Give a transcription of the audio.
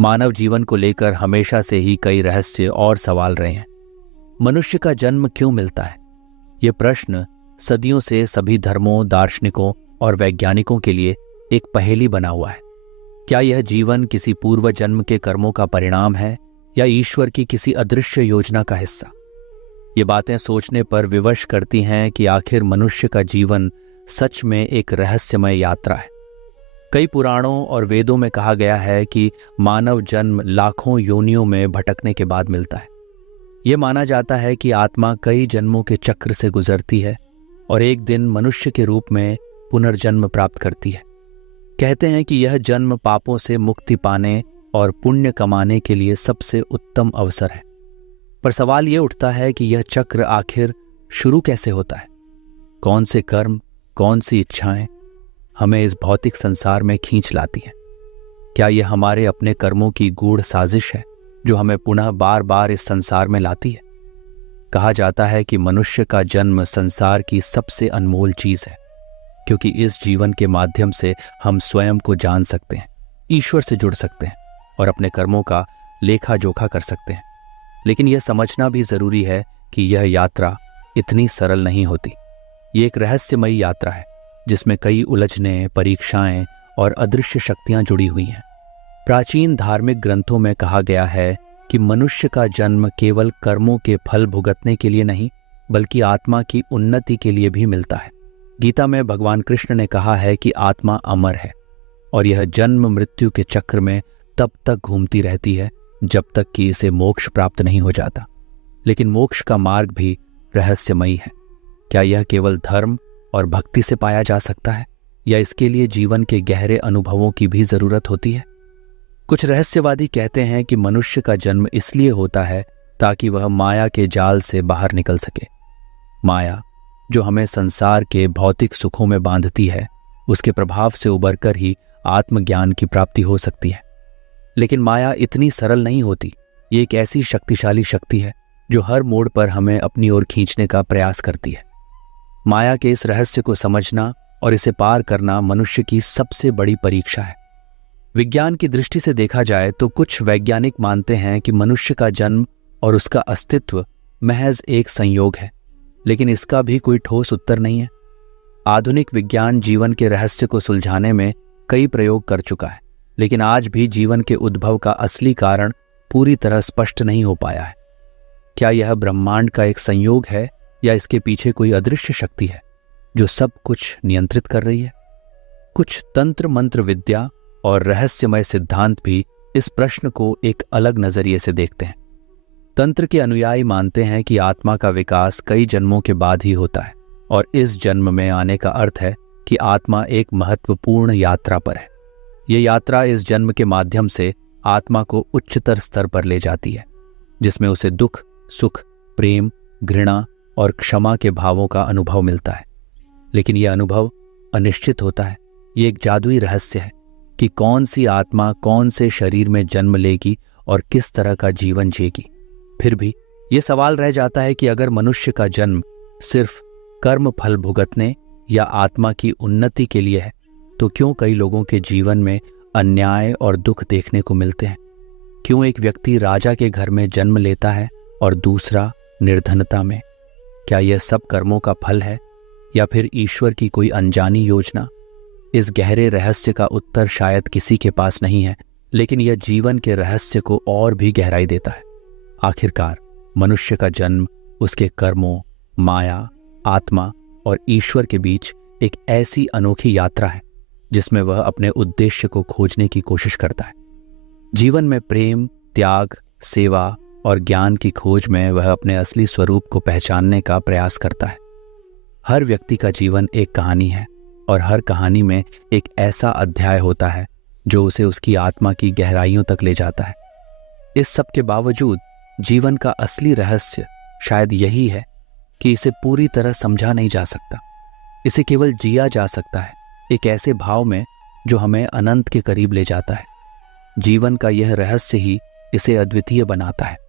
मानव जीवन को लेकर हमेशा से ही कई रहस्य और सवाल रहे हैं। मनुष्य का जन्म क्यों मिलता है? ये प्रश्न सदियों से सभी धर्मों, दार्शनिकों और वैज्ञानिकों के लिए एक पहेली बना हुआ है। क्या यह जीवन किसी पूर्व जन्म के कर्मों का परिणाम है या ईश्वर की किसी अदृश्य योजना का हिस्सा? ये बातें सोचने पर विवश करती हैं कि आखिर मनुष्य का जीवन सच में एक रहस्यमय यात्रा है। कई पुराणों और वेदों में कहा गया है कि मानव जन्म लाखों योनियों में भटकने के बाद मिलता है। ये माना जाता है कि आत्मा कई जन्मों के चक्र से गुजरती है और एक दिन मनुष्य के रूप में पुनर्जन्म प्राप्त करती है। कहते हैं कि यह जन्म पापों से मुक्ति पाने और पुण्य कमाने के लिए सबसे उत्तम अवसर है। पर सवाल ये उठता है कि यह चक्र आखिर शुरू कैसे होता है? कौन से कर्म, कौन सी इच्छाएं हमें इस भौतिक संसार में खींच लाती हैं? क्या यह हमारे अपने कर्मों की गूढ़ साजिश है जो हमें पुनः बार बार इस संसार में लाती है? कहा जाता है कि मनुष्य का जन्म संसार की सबसे अनमोल चीज है, क्योंकि इस जीवन के माध्यम से हम स्वयं को जान सकते हैं, ईश्वर से जुड़ सकते हैं और अपने कर्मों का लेखा जोखा कर सकते हैं। लेकिन यह समझना भी जरूरी है कि यह यात्रा इतनी सरल नहीं होती। ये एक रहस्यमयी यात्रा है जिसमें कई उलझनें, परीक्षाएं और अदृश्य शक्तियां जुड़ी हुई हैं। प्राचीन धार्मिक ग्रंथों में कहा गया है कि मनुष्य का जन्म केवल कर्मों के फल भुगतने के लिए नहीं, बल्कि आत्मा की उन्नति के लिए भी मिलता है। गीता में भगवान कृष्ण ने कहा है कि आत्मा अमर है और यह जन्म मृत्यु के चक्र में तब तक घूमती रहती है जब तक कि इसे मोक्ष प्राप्त नहीं हो जाता। लेकिन मोक्ष का मार्ग भी रहस्यमयी है। क्या यह केवल धर्म और भक्ति से पाया जा सकता है या इसके लिए जीवन के गहरे अनुभवों की भी जरूरत होती है? कुछ रहस्यवादी कहते हैं कि मनुष्य का जन्म इसलिए होता है ताकि वह माया के जाल से बाहर निकल सके। माया, जो हमें संसार के भौतिक सुखों में बांधती है, उसके प्रभाव से उबरकर ही आत्मज्ञान की प्राप्ति हो सकती है। लेकिन माया इतनी सरल नहीं होती। ये एक ऐसी शक्तिशाली शक्ति है जो हर मोड़ पर हमें अपनी ओर खींचने का प्रयास करती है। माया के इस रहस्य को समझना और इसे पार करना मनुष्य की सबसे बड़ी परीक्षा है। विज्ञान की दृष्टि से देखा जाए तो कुछ वैज्ञानिक मानते हैं कि मनुष्य का जन्म और उसका अस्तित्व महज एक संयोग है, लेकिन इसका भी कोई ठोस उत्तर नहीं है। आधुनिक विज्ञान जीवन के रहस्य को सुलझाने में कई प्रयोग कर चुका है, लेकिन आज भी जीवन के उद्भव का असली कारण पूरी तरह स्पष्ट नहीं हो पाया है। क्या यह ब्रह्मांड का एक संयोग है या इसके पीछे कोई अदृश्य शक्ति है जो सब कुछ नियंत्रित कर रही है? कुछ तंत्र मंत्र विद्या और रहस्यमय सिद्धांत भी इस प्रश्न को एक अलग नजरिए से देखते हैं। तंत्र के अनुयायी मानते हैं कि आत्मा का विकास कई जन्मों के बाद ही होता है और इस जन्म में आने का अर्थ है कि आत्मा एक महत्वपूर्ण यात्रा पर है। यह यात्रा इस जन्म के माध्यम से आत्मा को उच्चतर स्तर पर ले जाती है, जिसमें उसे दुख, सुख, प्रेम, घृणा और क्षमा के भावों का अनुभव मिलता है। लेकिन यह अनुभव अनिश्चित होता है। ये एक जादुई रहस्य है कि कौन सी आत्मा कौन से शरीर में जन्म लेगी और किस तरह का जीवन जिएगी। फिर भी ये सवाल रह जाता है कि अगर मनुष्य का जन्म सिर्फ कर्म फल भुगतने या आत्मा की उन्नति के लिए है, तो क्यों कई लोगों के जीवन में अन्याय और दुख देखने को मिलते हैं? क्यों एक व्यक्ति राजा के घर में जन्म लेता है और दूसरा निर्धनता में? क्या यह सब कर्मों का फल है या फिर ईश्वर की कोई अनजानी योजना? इस गहरे रहस्य का उत्तर शायद किसी के पास नहीं है, लेकिन यह जीवन के रहस्य को और भी गहराई देता है। आखिरकार मनुष्य का जन्म उसके कर्मों, माया, आत्मा और ईश्वर के बीच एक ऐसी अनोखी यात्रा है जिसमें वह अपने उद्देश्य को खोजने की कोशिश करता है। जीवन में प्रेम, त्याग, सेवा और ज्ञान की खोज में वह अपने असली स्वरूप को पहचानने का प्रयास करता है। हर व्यक्ति का जीवन एक कहानी है और हर कहानी में एक ऐसा अध्याय होता है जो उसे उसकी आत्मा की गहराइयों तक ले जाता है। इस सब के बावजूद जीवन का असली रहस्य शायद यही है कि इसे पूरी तरह समझा नहीं जा सकता। इसे केवल जिया जा सकता है, एक ऐसे भाव में जो हमें अनंत के करीब ले जाता है। जीवन का यह रहस्य ही इसे अद्वितीय बनाता है।